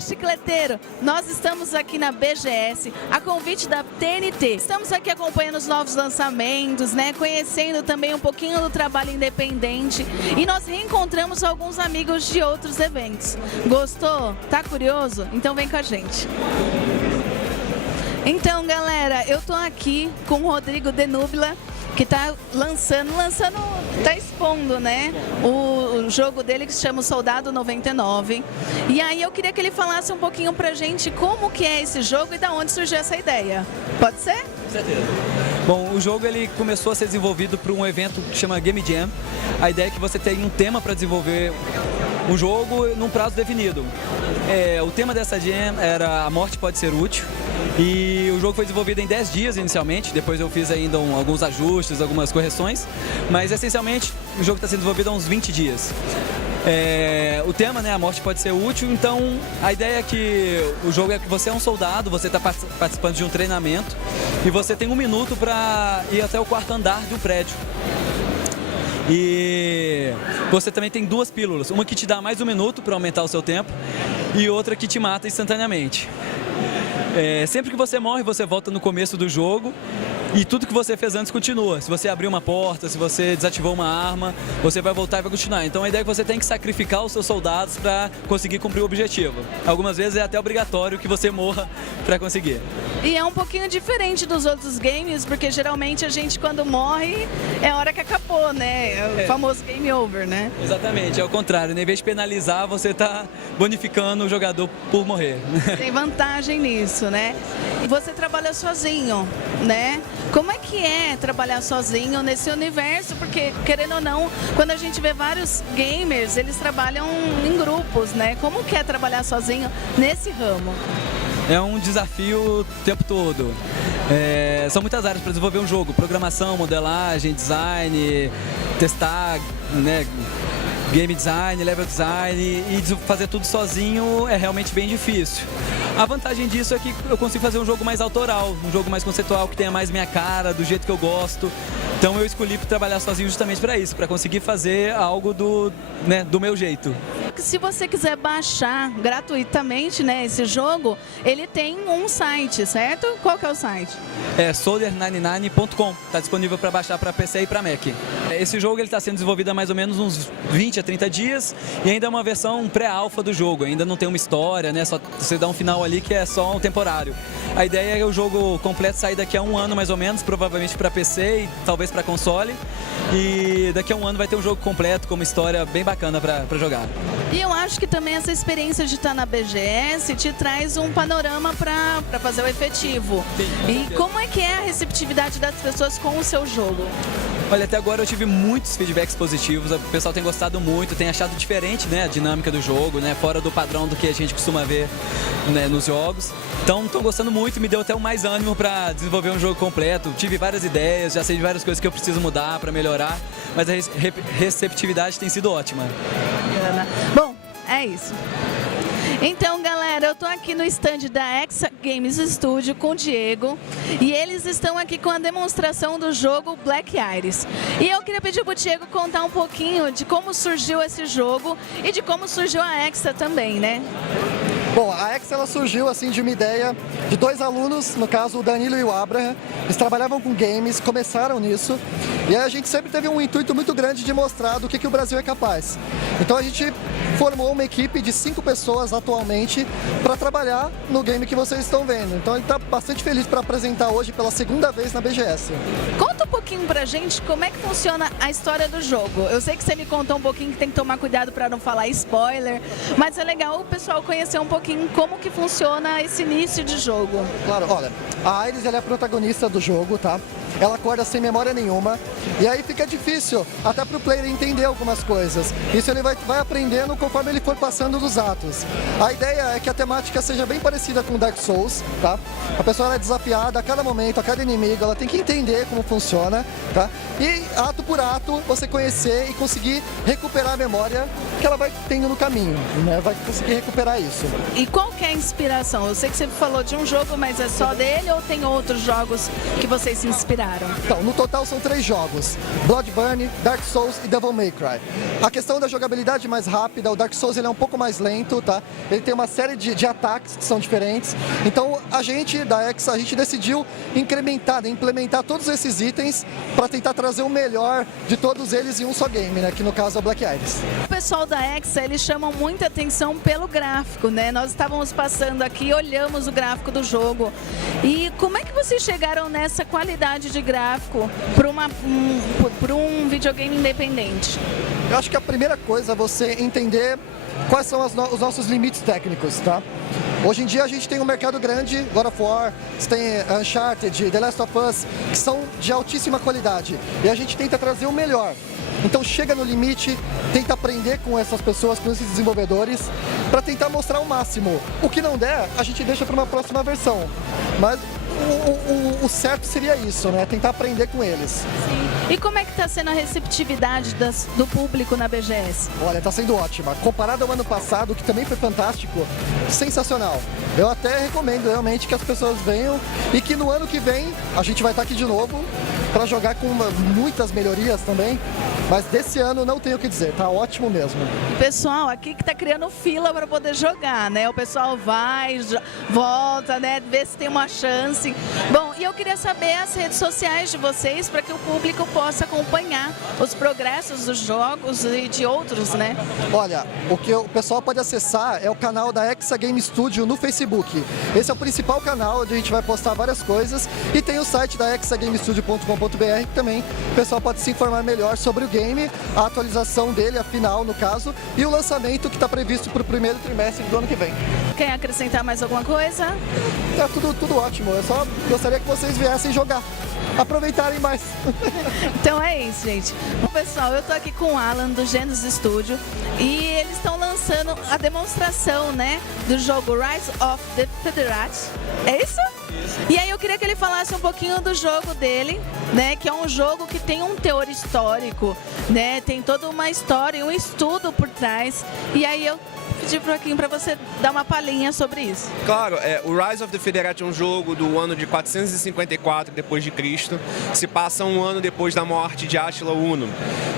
Chicleteiro, nós estamos aqui na BGS, a convite da TNT. Estamos aqui acompanhando os novos lançamentos, né? Conhecendo também um pouquinho do trabalho independente e nós reencontramos alguns amigos de outros eventos. Gostou? Tá curioso? Então vem com a gente. Então, galera, eu tô aqui com o Rodrigo Denubila, que tá tá expondo, né, o jogo dele que se chama Soldado 99. E aí eu queria que ele falasse um pouquinho pra gente como que é esse jogo e da onde surgiu essa ideia. Pode ser? Com certeza. Bom, o jogo ele começou a ser desenvolvido por um evento que chama Game Jam. A ideia é que você tem um tema para desenvolver um jogo num prazo definido. O tema dessa Jam era A Morte Pode Ser Útil. E o jogo foi desenvolvido em 10 dias inicialmente, depois eu fiz ainda alguns ajustes, algumas correções, mas essencialmente o jogo está sendo desenvolvido há uns 20 dias. O tema, né, a morte pode ser útil, então a ideia é que o jogo é que você é um soldado, você está participando de um treinamento e você tem 1 minuto para ir até o 4º andar de um prédio. E você também tem 2 pílulas, uma que te dá mais 1 minuto para aumentar o seu tempo e outra que te mata instantaneamente. Sempre que você morre, você volta no começo do jogo e tudo que você fez antes continua. Se você abriu uma porta, se você desativou uma arma, você vai voltar e vai continuar. Então a ideia é que você tem que sacrificar os seus soldados para conseguir cumprir o objetivo. Algumas vezes é até obrigatório que você morra para conseguir. E é um pouquinho diferente dos outros games, porque geralmente a gente quando morre é a hora que acabou, né? É o famoso game over, né? Exatamente, é o contrário. Em vez de penalizar, você está bonificando o jogador por morrer. Tem vantagem nisso, né? E você trabalha sozinho, né? Como é que é trabalhar sozinho nesse universo? Porque, querendo ou não, quando a gente vê vários gamers, eles trabalham em grupos, né? Como que é trabalhar sozinho nesse ramo? É um desafio o tempo todo. São muitas áreas para desenvolver um jogo: programação, modelagem, design, testar, né, game design, level design, e fazer tudo sozinho é realmente bem difícil. A vantagem disso é que eu consigo fazer um jogo mais autoral, um jogo mais conceitual, que tenha mais minha cara, do jeito que eu gosto. Então eu escolhi trabalhar sozinho justamente para isso, para conseguir fazer algo do meu jeito. Se você quiser baixar gratuitamente, né, esse jogo, ele tem um site, certo? Qual que é o site? É soldier99.com, está disponível para baixar para PC e para Mac. Esse jogo está sendo desenvolvido há mais ou menos uns 20 a 30 dias e ainda é uma versão pré-alfa do jogo, ainda não tem uma história, né? Só você dá um final ali que é só um temporário. A ideia é que o jogo completo sair daqui a 1 ano mais ou menos, provavelmente para PC e talvez para console, e daqui a 1 ano vai ter um jogo completo com uma história bem bacana para jogar. E eu acho que também essa experiência de estar na BGS te traz um panorama para fazer o efetivo. Sim, e como é que é a receptividade das pessoas com o seu jogo? Olha, até agora eu tive muitos feedbacks positivos, o pessoal tem gostado muito, tem achado diferente, né, a dinâmica do jogo, né, fora do padrão do que a gente costuma ver, né, nos jogos. Então estão gostando muito, me deu até mais ânimo para desenvolver um jogo completo. Tive várias ideias, já sei de várias coisas que eu preciso mudar para melhorar, mas a receptividade tem sido ótima. Bom, é isso. Então, galera, eu tô aqui no stand da Exa Games Studio com o Diego e eles estão aqui com a demonstração do jogo Black Iris. E eu queria pedir pro Diego contar um pouquinho de como surgiu esse jogo e de como surgiu a Exa também, né? Bom, a Exa ela surgiu assim de uma ideia de 2 alunos, no caso o Danilo e o Abraham. Eles trabalhavam com games, começaram nisso e a gente sempre teve um intuito muito grande de mostrar do que o Brasil é capaz. Então a gente formou uma equipe de 5 pessoas atualmente para trabalhar no game que vocês estão vendo. Então ele está bastante feliz para apresentar hoje pela 2ª vez na BGS. Conta um pouquinho pra gente como é que funciona a história do jogo. Eu sei que você me contou um pouquinho que tem que tomar cuidado para não falar spoiler, mas é legal o pessoal conhecer um pouquinho como que funciona esse início de jogo. Claro, olha, a Iris ela é a protagonista do jogo, tá? ela acorda sem memória nenhuma, e aí fica difícil até para o player entender algumas coisas. Isso ele vai aprendendo conforme ele for passando dos atos. A ideia é que a temática seja bem parecida com Dark Souls, tá? A pessoa ela é desafiada a cada momento, a cada inimigo, ela tem que entender como funciona, tá? E ato por ato, você conhecer e conseguir recuperar a memória que ela vai tendo no caminho, né? Vai conseguir recuperar isso. E qual que é a inspiração? Eu sei que você falou de um jogo, mas é só dele ou tem outros jogos que vocês se inspiraram? Então, no total são 3 jogos: Bloodborne, Dark Souls e Devil May Cry. A questão da jogabilidade mais rápida, o Dark Souls ele é um pouco mais lento, tá? Ele tem uma série de ataques que são diferentes. Então, a gente da Exa, a gente decidiu implementar todos esses itens para tentar trazer o melhor de todos eles em um só game, né? Que no caso é o Black Iris. O pessoal da Exa, eles chamam muita atenção pelo gráfico, né? Nós estávamos passando aqui e olhamos o gráfico do jogo. E como é que vocês chegaram nessa qualidade de gráfico para um videogame independente? Eu acho que a primeira coisa é você entender quais são os nossos limites técnicos, tá? Hoje em dia a gente tem um mercado grande, God of War, tem Uncharted, The Last of Us, que são de altíssima qualidade. E a gente tenta trazer o melhor. Então chega no limite, tenta aprender com essas pessoas, com esses desenvolvedores, para tentar mostrar o máximo. O que não der, a gente deixa para uma próxima versão. Mas o certo seria isso, né? Tentar aprender com eles. Sim. E como é que está sendo a receptividade do público na BGS? Olha, está sendo ótima. Comparado ao ano passado, que também foi fantástico, sensacional. Eu até recomendo realmente que as pessoas venham e que no ano que vem a gente vai estar aqui de novo para jogar com muitas melhorias também. Mas desse ano não tenho o que dizer, tá ótimo mesmo. Pessoal, aqui que tá criando fila para poder jogar, né? O pessoal vai, volta, né? Vê se tem uma chance. Bom, e eu queria saber as redes sociais de vocês para que o público possa acompanhar os progressos dos jogos e de outros, né? Olha, o que o pessoal pode acessar é o canal da Exa Game Studio no Facebook. Esse é o principal canal onde a gente vai postar várias coisas. E tem o site da exagamestudio.com.br que também o pessoal pode se informar melhor sobre o game, a atualização dele, a final no caso, e o lançamento que está previsto para o primeiro trimestre do ano que vem. Quer acrescentar mais alguma coisa? Tá tudo ótimo, eu só gostaria que vocês viessem jogar, aproveitarem mais. Então é isso, gente. Bom, pessoal, eu tô aqui com o Alan do Genesis Studio e eles estão lançando a demonstração, né, do jogo Rise of the Federati. É isso? E aí eu queria que ele falasse um pouquinho do jogo dele, né, que é um jogo que tem um teor histórico, né, tem toda uma história, um estudo por trás. E aí eu pedi para você dar uma palhinha sobre isso. Claro, o Rise of the Federati é um jogo do ano de 454 depois de Cristo. Se passa um ano depois da morte de Átila Uno.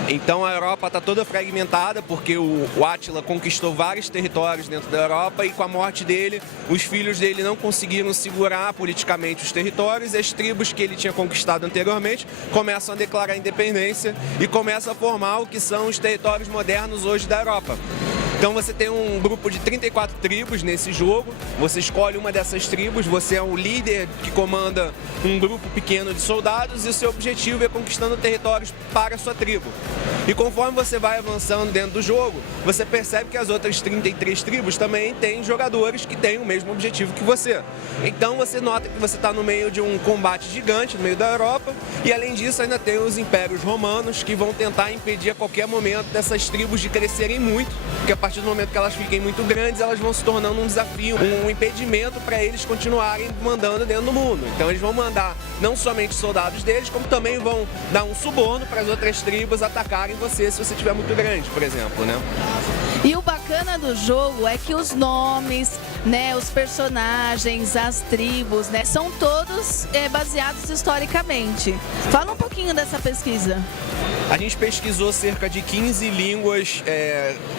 Então a Europa está toda fragmentada porque o Átila conquistou vários territórios dentro da Europa e com a morte dele, os filhos dele não conseguiram segurar politicamente os territórios e as tribos que ele tinha conquistado anteriormente começam a declarar independência e começam a formar o que são os territórios modernos hoje da Europa. Então você tem um grupo de 34 tribos nesse jogo, você escolhe uma dessas tribos, você é o líder que comanda um grupo pequeno de soldados e o seu objetivo é conquistando territórios para a sua tribo. E conforme você vai avançando dentro do jogo, você percebe que as outras 33 tribos também têm jogadores que têm o mesmo objetivo que você. Então você nota que você está no meio de um combate gigante no meio da Europa e além disso ainda tem os impérios romanos que vão tentar impedir a qualquer momento dessas tribos de crescerem muito, porque a partir do momento que elas fiquem muito grandes, elas vão se tornando um desafio, um impedimento para eles continuarem mandando dentro do mundo. Então eles vão mandar não somente soldados deles, como também vão dar um suborno para as outras tribos atacarem você se você estiver muito grande, por exemplo, né? E o bacana do jogo é que os nomes, né, os personagens, as tribos, né, são todos baseados historicamente. Fala um pouquinho dessa pesquisa. A gente pesquisou cerca de 15 línguas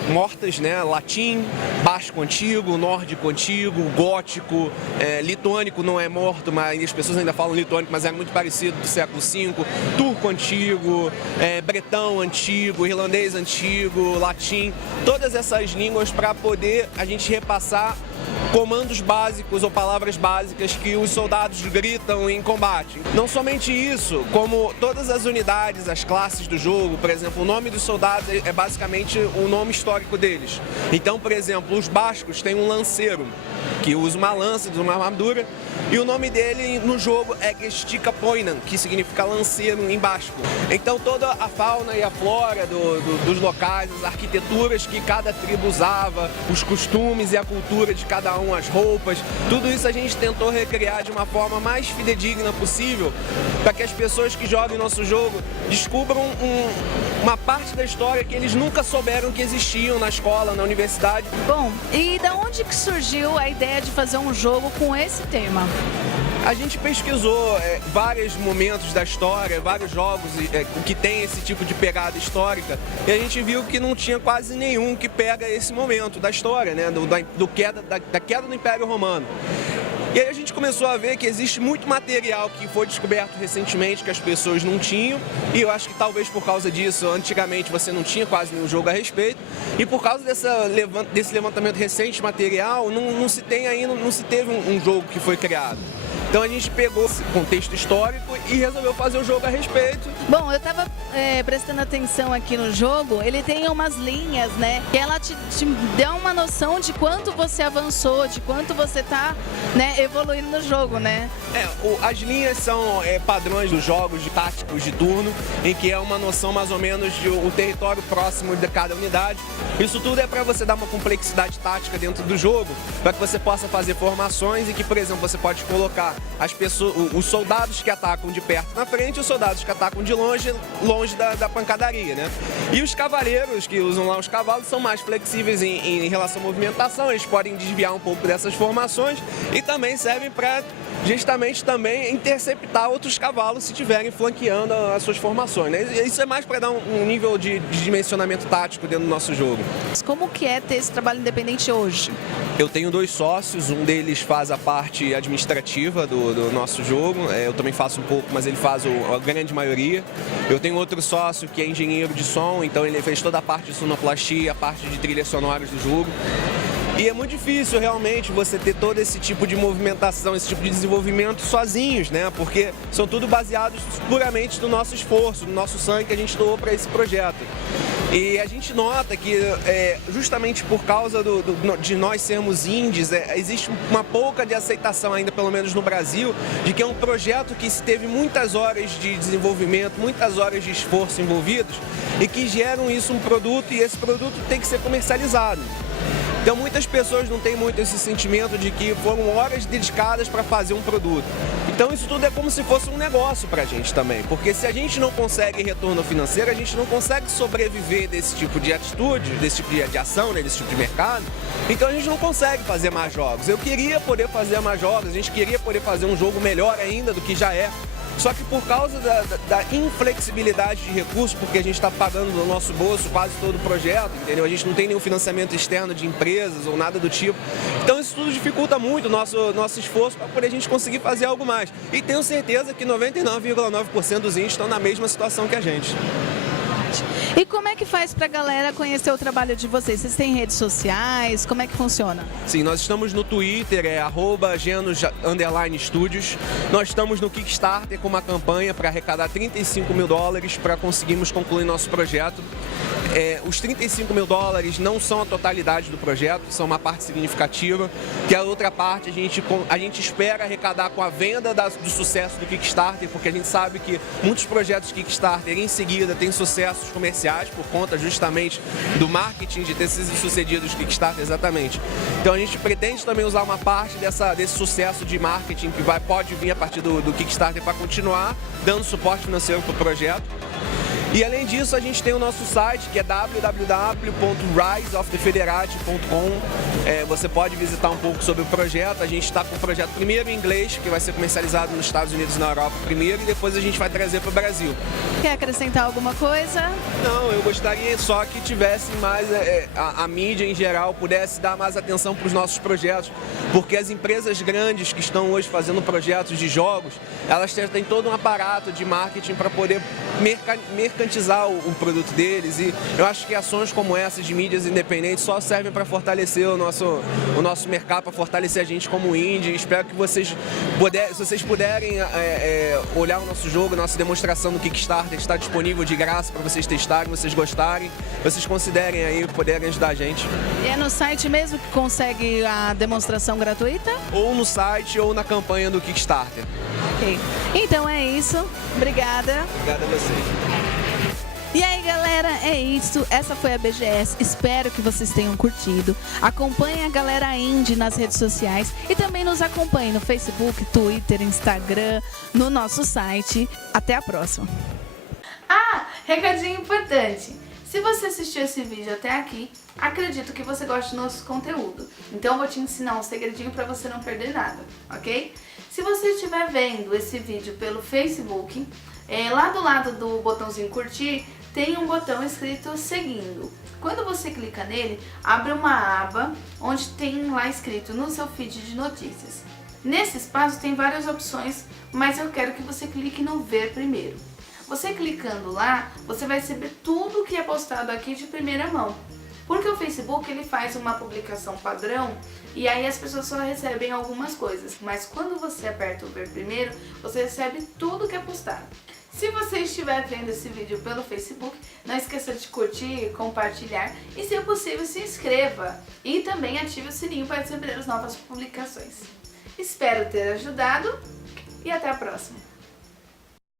mortas, né? Latim, basco antigo, nórdico antigo, gótico, lituânico não é morto, mas as pessoas ainda falam lituânico, mas é muito parecido do século V, turco antigo, bretão antigo, irlandês antigo, latim, todas essas línguas para poder a gente repassar comandos básicos ou palavras básicas que os soldados gritam em combate. Não somente isso, como todas as unidades, as classes do jogo, por exemplo, o nome dos soldados é basicamente o nome histórico deles. Então, por exemplo, os bascos têm um lanceiro, que usa uma lança, usa uma armadura, e o nome dele no jogo é Gestica Poinan, que significa lanceiro em basco. Então toda a fauna e a flora dos locais, as arquiteturas que cada tribo usava, os costumes e a cultura de cada um, as roupas, tudo isso a gente tentou recriar de uma forma mais fidedigna possível, para que as pessoas que jogam nosso jogo descubram uma parte da história que eles nunca souberam que existiam na escola, na universidade. Bom, e da onde que surgiu a ideia de fazer um jogo com esse tema? A gente pesquisou vários momentos da história, vários jogos que tem esse tipo de pegada histórica, e a gente viu que não tinha quase nenhum que pega esse momento da história, né, da queda do Império Romano. E aí a gente começou a ver que existe muito material que foi descoberto recentemente que as pessoas não tinham, e eu acho que talvez por causa disso, antigamente você não tinha quase nenhum jogo a respeito, e por causa desse levantamento recente de material, não se teve um jogo que foi criado. Então a gente pegou esse contexto histórico e resolveu fazer o jogo a respeito. Bom, eu estava prestando atenção aqui no jogo, ele tem umas linhas, né? Que ela te dá uma noção de quanto você avançou, de quanto você está, né, evoluindo no jogo, né? As linhas são padrões dos jogos de táticos de turno, em que é uma noção mais ou menos de o território próximo de cada unidade. Isso tudo é para você dar uma complexidade tática dentro do jogo, para que você possa fazer formações e que, por exemplo, você pode colocar os soldados que atacam de perto na frente e os soldados que atacam de longe da pancadaria, né? E os cavaleiros que usam lá os cavalos são mais flexíveis em relação à movimentação, eles podem desviar um pouco dessas formações e também servem para justamente também interceptar outros cavalos se estiverem flanqueando as suas formações, né? Isso é mais para dar um nível de dimensionamento tático dentro do nosso jogo. Como que é ter esse trabalho independente hoje? Eu tenho 2 sócios, um deles faz a parte administrativa do nosso jogo, eu também faço um pouco, mas ele faz a grande maioria. Eu tenho outro sócio que é engenheiro de som, então ele fez toda a parte de sonoplastia, a parte de trilhas sonoras do jogo. E é muito difícil realmente você ter todo esse tipo de movimentação, esse tipo de desenvolvimento sozinhos, né? Porque são tudo baseados puramente no nosso esforço, no nosso sangue que a gente doou para esse projeto. E a gente nota que justamente por causa de nós sermos indies, existe uma pouca de aceitação ainda, pelo menos no Brasil, de que é um projeto que teve muitas horas de desenvolvimento, muitas horas de esforço envolvidos e que geram isso um produto e esse produto tem que ser comercializado. Então muitas pessoas não têm muito esse sentimento de que foram horas dedicadas para fazer um produto. Então isso tudo é como se fosse um negócio para a gente também, porque se a gente não consegue retorno financeiro, a gente não consegue sobreviver desse tipo de atitude, desse tipo de ação, né, desse tipo de mercado, então a gente não consegue fazer mais jogos. Eu queria poder fazer mais jogos, a gente queria poder fazer um jogo melhor ainda do que já é. Só que por causa da inflexibilidade de recursos, porque a gente está pagando do nosso bolso quase todo o projeto, entendeu? A gente não tem nenhum financiamento externo de empresas ou nada do tipo. Então isso tudo dificulta muito o nosso esforço para poder a gente conseguir fazer algo mais. E tenho certeza que 99,9% dos indies estão na mesma situação que a gente. E como é que faz para a galera conhecer o trabalho de vocês? Vocês têm redes sociais? Como é que funciona? Sim, nós estamos no Twitter, @genos_studios. Nós estamos no Kickstarter com uma campanha para arrecadar $35 mil para conseguirmos concluir nosso projeto. Os $35 mil não são a totalidade do projeto, são uma parte significativa, que a outra parte a gente espera arrecadar com a venda do sucesso do Kickstarter, porque a gente sabe que muitos projetos Kickstarter em seguida têm sucessos comerciais por conta justamente do marketing de ter sido sucedidos Kickstarter, exatamente. Então a gente pretende também usar uma parte desse sucesso de marketing que pode vir a partir do Kickstarter para continuar dando suporte financeiro para o projeto. E além disso, a gente tem o nosso site, que é www.riseofthefederati.com. Você pode visitar um pouco sobre o projeto. A gente está com o projeto primeiro em inglês, que vai ser comercializado nos Estados Unidos e na Europa primeiro, e depois a gente vai trazer para o Brasil. Quer acrescentar alguma coisa? Não, eu gostaria só que tivesse mais, a mídia em geral pudesse dar mais atenção para os nossos projetos, porque as empresas grandes que estão hoje fazendo projetos de jogos, elas têm todo um aparato de marketing para poder mercantilizar mercantilizar o produto deles, e eu acho que ações como essa de mídias independentes só servem para fortalecer o nosso mercado, para fortalecer a gente como indie. Espero que se vocês puderem olhar o nosso jogo, nossa demonstração no Kickstarter, está disponível de graça para vocês testarem, vocês gostarem, vocês considerem aí, poderem ajudar a gente. E é no site mesmo que consegue a demonstração gratuita? Ou no site ou na campanha do Kickstarter. Ok. Então é isso. Obrigada. Obrigado a vocês. E aí, galera, é isso. Essa foi a BGS. Espero que vocês tenham curtido. Acompanhe a galera indie nas redes sociais e também nos acompanhe no Facebook, Twitter, Instagram, no nosso site. Até a próxima. Ah, recadinho importante. Se você assistiu esse vídeo até aqui, acredito que você goste do nosso conteúdo. Então eu vou te ensinar um segredinho para você não perder nada, ok? Se você estiver vendo esse vídeo pelo Facebook, lá do lado do botãozinho curtir, tem um botão escrito seguindo. Quando você clica nele, abre uma aba onde tem lá escrito no seu feed de notícias. Nesse espaço tem várias opções, mas eu quero que você clique no ver primeiro. Você clicando lá, você vai receber tudo o que é postado aqui de primeira mão. Porque o Facebook ele faz uma publicação padrão e aí as pessoas só recebem algumas coisas. Mas quando você aperta o ver primeiro, você recebe tudo que é postado. Se você estiver vendo esse vídeo pelo Facebook, não esqueça de curtir, compartilhar e, se possível, se inscreva. E também ative o sininho para receber as novas publicações. Espero ter ajudado e até a próxima.